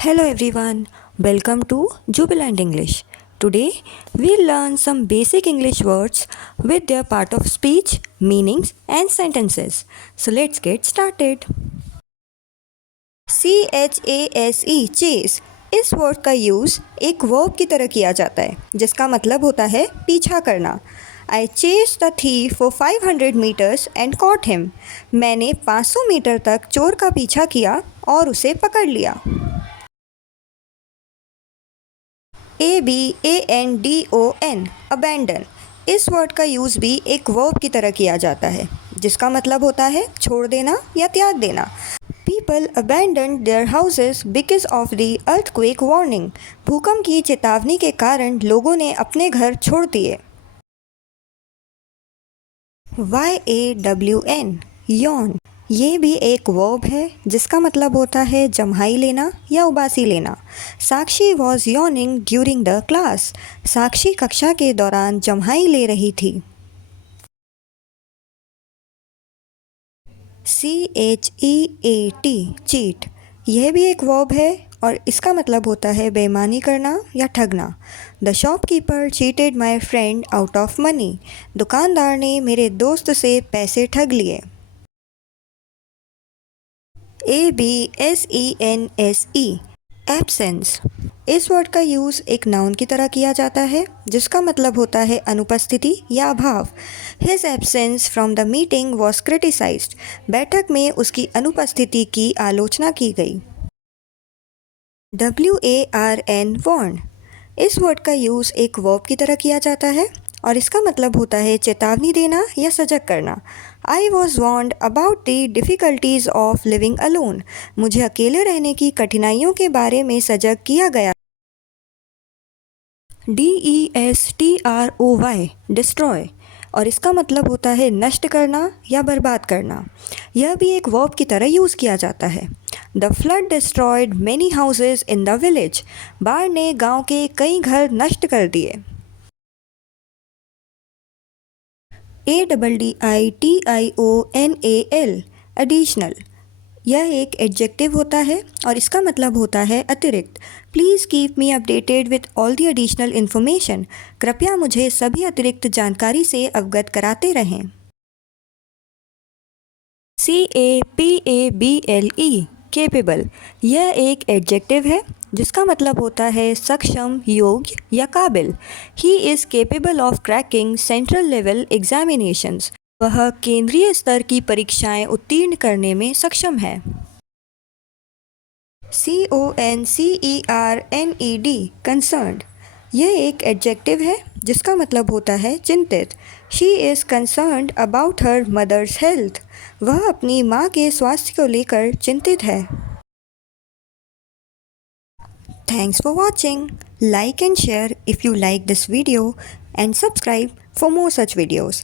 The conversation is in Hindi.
Hello everyone, welcome to Jubilant English. Today we'll learn some basic English words with their part of speech, meanings and sentences. So let's get started. CHASE chase इस वर्ड का यूज़ एक वर्ब की तरह किया जाता है जिसका मतलब होता है पीछा करना। I chased the thief for 500 meters and caught him. मैंने 500 मीटर तक चोर का पीछा किया और उसे पकड़ लिया। ABANDON अबैंडन इस वर्ड का यूज़ भी एक वर्ब की तरह किया जाता है जिसका मतलब होता है छोड़ देना या त्याग देना। People abandoned their houses because of the earthquake warning. भूकंप की चेतावनी के कारण लोगों ने अपने घर छोड़ दिए। YAWN यौन ये भी एक वर्ब है जिसका मतलब होता है जम्हाई लेना या उबासी लेना। Sakshi was yawning during the class. Sakshi कक्षा के दौरान जम्हाई ले रही थी। CHEAT चीट यह भी एक वर्ब है और इसका मतलब होता है बेईमानी करना या ठगना। The shopkeeper cheated my friend out of money. दुकानदार ने मेरे दोस्त से पैसे ठग लिए। ABSENSE एब्सेंस इस वर्ड का यूज़ एक नाउन की तरह किया जाता है जिसका मतलब होता है अनुपस्थिति या अभाव। His absence from the meeting was criticised. बैठक में उसकी अनुपस्थिति की आलोचना की गई। WARN वार्न इस वर्ड का यूज़ एक वर्ब की तरह किया जाता है और इसका मतलब होता है चेतावनी देना या सजग करना। I was warned about the difficulties of living alone. मुझे अकेले रहने की कठिनाइयों के बारे में सजग किया गया। DESTROY डिस्ट्रॉय और इसका मतलब होता है नष्ट करना या बर्बाद करना। यह भी एक वर्ब की तरह यूज़ किया जाता है। The flood destroyed many houses in the village. बाढ़ ने गांव के कई घर नष्ट कर दिए। ADDITIONAL एडिशनल यह एक एडजेक्टिव होता है और इसका मतलब होता है अतिरिक्त। Please keep me updated with all the additional information. कृपया मुझे सभी अतिरिक्त जानकारी से अवगत कराते रहें। CAPABLE केपेबल यह एक एडजेक्टिव है जिसका मतलब होता है सक्षम, योग्य या काबिल। He is capable of cracking central level examinations. वह केंद्रीय स्तर की परीक्षाएं उत्तीर्ण करने में सक्षम है। CONCERNED कंसर्न्ड यह एक एडजेक्टिव है जिसका मतलब होता है चिंतित। She is concerned about her mother's health. वह अपनी माँ के स्वास्थ्य को लेकर चिंतित है। Thanks for watching. Like and share if you like this video and subscribe for more such videos.